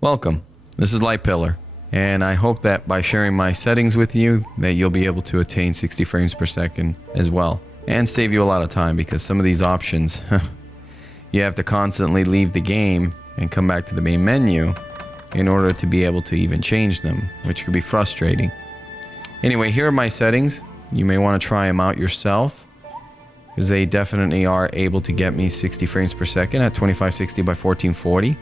Welcome, this is LightPillar, and I hope that by sharing my settings with you that you'll be able to attain 60 frames per second as well, and save you a lot of time because some of these options, you have to constantly leave the game and come back to the main menu in order to be able to even change them, which could be frustrating. Anyway, here are my settings. You may want to try them out yourself because they definitely are able to get me 60 frames per second at 2560 by 1440.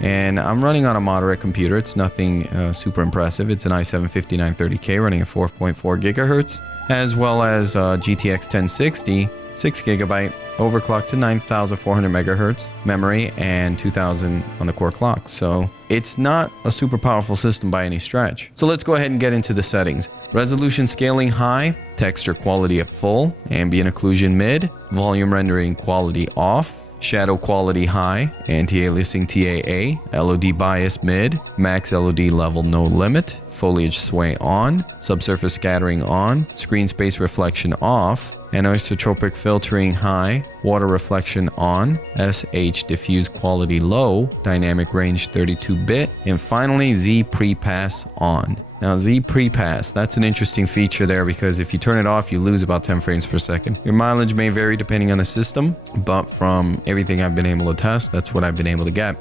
And I'm running on a moderate computer. It's nothing super impressive. It's an i7-5930K running at 4.4 gigahertz, as well as GTX 1060, 6 gigabyte, overclocked to 9400 megahertz memory and 2000 on the core clock. So it's not a super powerful system by any stretch. So let's go ahead and get into the settings. Resolution scaling high, texture quality at full, ambient occlusion mid, volume rendering quality off, shadow quality high, anti-aliasing TAA, LOD bias mid, max LOD level no limit, foliage sway on, subsurface scattering on, screen space reflection off, anisotropic filtering high, water reflection on, SH diffuse quality low, dynamic range 32-bit, and finally Z pre-pass on. Now Z pre-pass, that's an interesting feature there because if you turn it off, you lose about 10 frames per second. Your mileage may vary depending on the system, but from everything I've been able to test, that's what I've been able to get.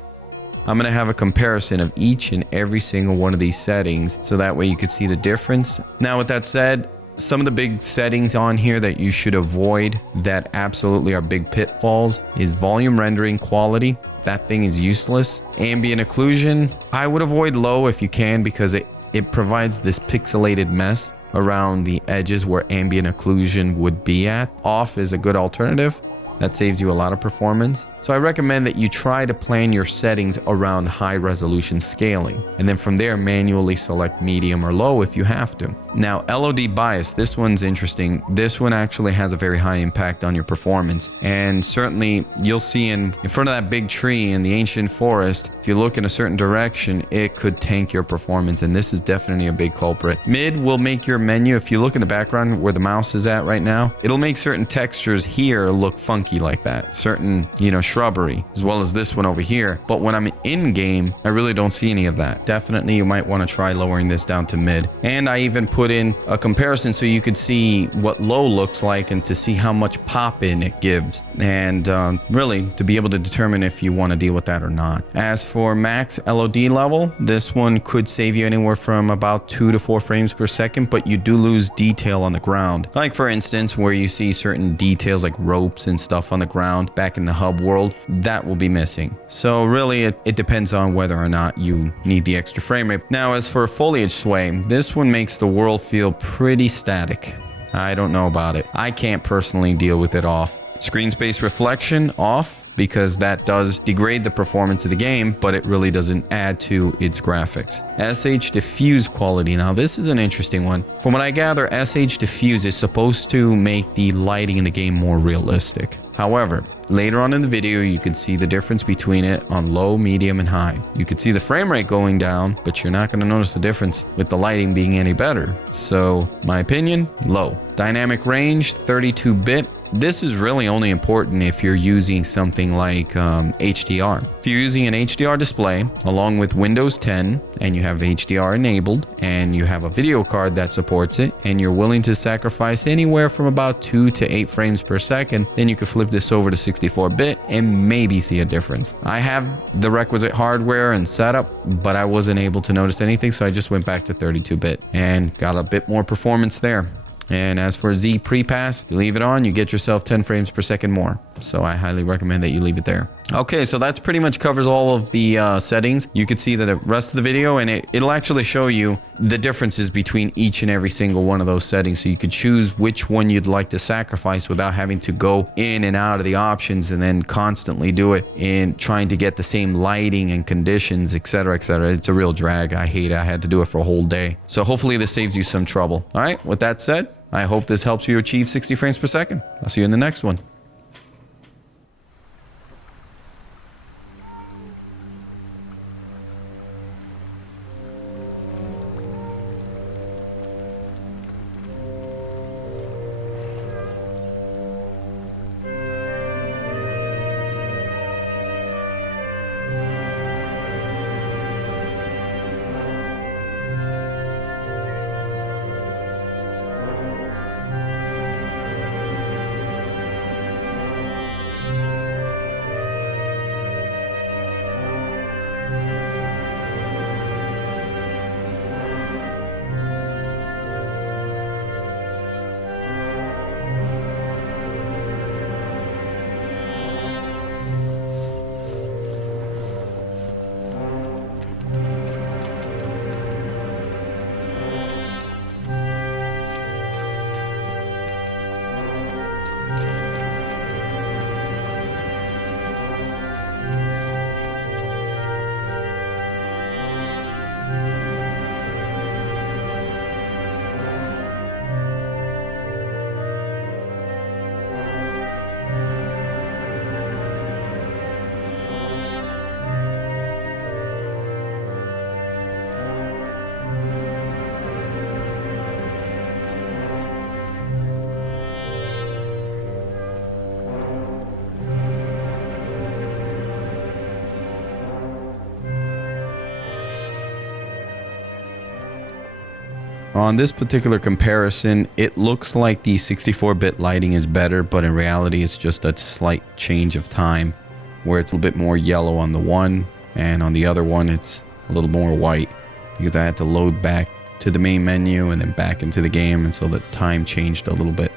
I'm going to have a comparison of each and every single one of these settings so that way you could see the difference. Now with that said, some of the big settings on here that you should avoid that absolutely are big pitfalls is volume rendering quality. That thing is useless. Ambient occlusion, I would avoid low if you can because it provides this pixelated mess around the edges where ambient occlusion would be at. Off is a good alternative. That saves you a lot of performance. So I recommend that you try to plan your settings around high resolution scaling. And then from there, manually select medium or low if you have to. Now, LOD bias, this one's interesting. This one actually has a very high impact on your performance. And certainly you'll see in front of that big tree in the ancient forest, if you look in a certain direction, it could tank your performance. And this is definitely a big culprit. Mid will make your menu, if you look in the background where the mouse is at right now, it'll make certain textures here look funky like that. Certain, shrubbery, as well as this one over here. But when I'm in game, I really don't see any of that. Definitely, you might want to try lowering this down to mid. And I even put in a comparison so you could see what low looks like and to see how much pop in it gives. And really, to be able to determine if you want to deal with that or not. As for max LOD level, this one could save you anywhere from about 2 to 4 frames per second, but you do lose detail on the ground. Like for instance, where you see certain details like ropes and stuff on the ground back in the hub world, that will be missing. So really it depends on whether or not you need the extra frame rate. Now as for foliage sway, this one makes the world feel pretty static. I don't know about it. I can't personally deal with it off. Screen space reflection off because that does degrade the performance of the game, but it really doesn't add to its graphics. SH diffuse quality. Now this is an interesting one. From what I gather, SH diffuse is supposed to make the lighting in the game more realistic. However, later on in the video, you can see the difference between it on low, medium, and high. You can see the frame rate going down, but you're not going to notice the difference with the lighting being any better. So, my opinion, low. Dynamic range, 32-bit. This is really only important if you're using something like HDR. If you're using an HDR display along with Windows 10 and you have HDR enabled and you have a video card that supports it and you're willing to sacrifice anywhere from about 2 to 8 frames per second, then you could flip this over to 64-bit and maybe see a difference. I have the requisite hardware and setup, but I wasn't able to notice anything, so I just went back to 32-bit and got a bit more performance there. And as for Z pre-pass, you leave it on, you get yourself 10 frames per second more. So I highly recommend that you leave it there. Okay, so that's pretty much covers all of the settings. You can see the rest of the video and it'll actually show you the differences between each and every single one of those settings. So you could choose which one you'd like to sacrifice without having to go in and out of the options and then constantly do it in trying to get the same lighting and conditions, etc., etc. It's a real drag. I hate it. I had to do it for a whole day. So hopefully this saves you some trouble. All right, with that said, I hope this helps you achieve 60 frames per second. I'll see you in the next one. On this particular comparison, it looks like the 64-bit lighting is better, but in reality it's just a slight change of time, where it's a little bit more yellow on the one, and on the other one it's a little more white, because I had to load back to the main menu and then back into the game, and so the time changed a little bit.